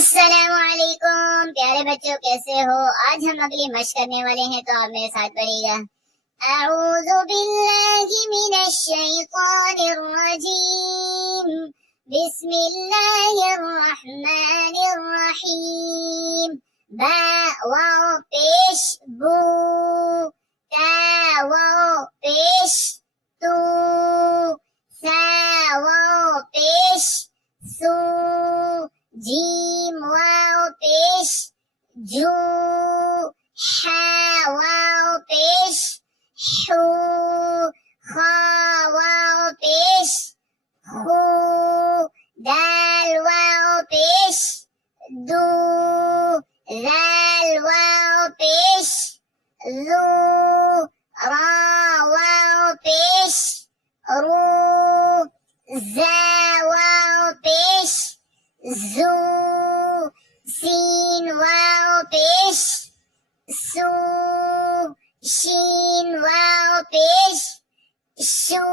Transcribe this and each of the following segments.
अस्सलामुअलैकुम प्यारे बच्चों, कैसे हो। आज हम अगली मशक करने वाले हैं, तो आप मेरे साथ पढ़िएगा। अऊज़ु बिल्लाहि मिनश शैतानिर रजीम, बिस्मिल्लाहिर रहमानिर रहीम। बा वाव पेश बू, ता वाव पेश तू, सा वाव पेश सू, जीम वाव पेश जू, हा वाव पेश हू, खा वाव पेश हू, दाल वाव पेश दू, दाल वाव पेश लू, रा वाव पेश रू, जा वाव पेश जू, सीन वाव पेश सू, शीन वाव पेश शू,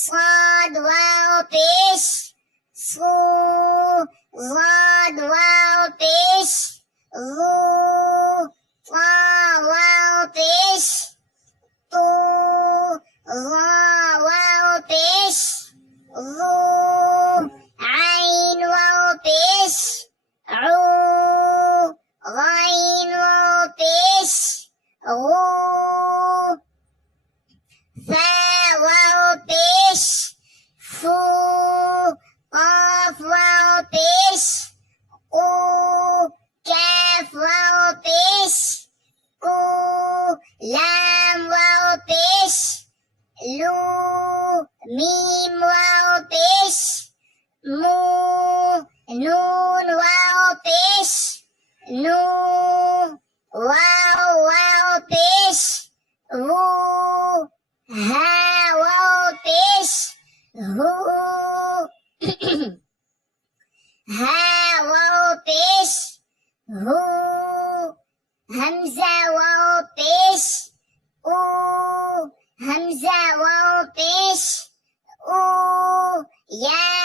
साद वाव पेश सू, ज़ाद वाव पेश ज़ू, ता वाव पेश तू, ज़ा वाव पेश ज़ू, आइन वाव पेश ऊ, गाइन वाव पेश गू, फा वाव पेश फू, काफ वाव पेश कू, काफ वाव पेश कू, लाम वाव पेश लू, मीम वाव पेश मू, नून वाव पेश नू, वाव वाव पेश वू, हा वाव पेश हू, हा वाव पेश हू, हमजा वाव पेश ऊ, हमजा वाव पेश ऊ, या